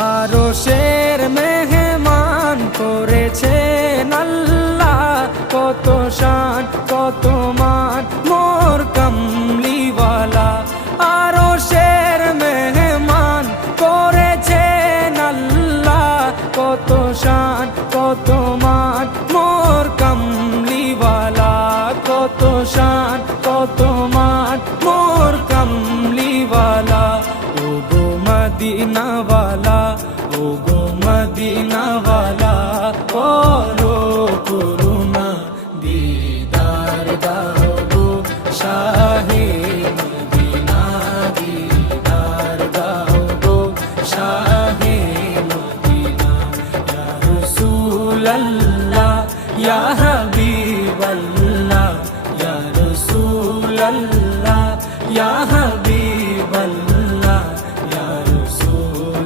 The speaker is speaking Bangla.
আরশের মেহমান করেছেন আল্লাহ, কত শান কত মান মোর কামলিওয়ালা। আরশের মেহমান করেছেন আল্লাহ, কত শান কত মান মোর কামলিওয়ালা, কত শান কত মান মোর কামলিওয়ালা। ও গো মদিনাওয়ালা, ও গো মদিনাওয়ালা,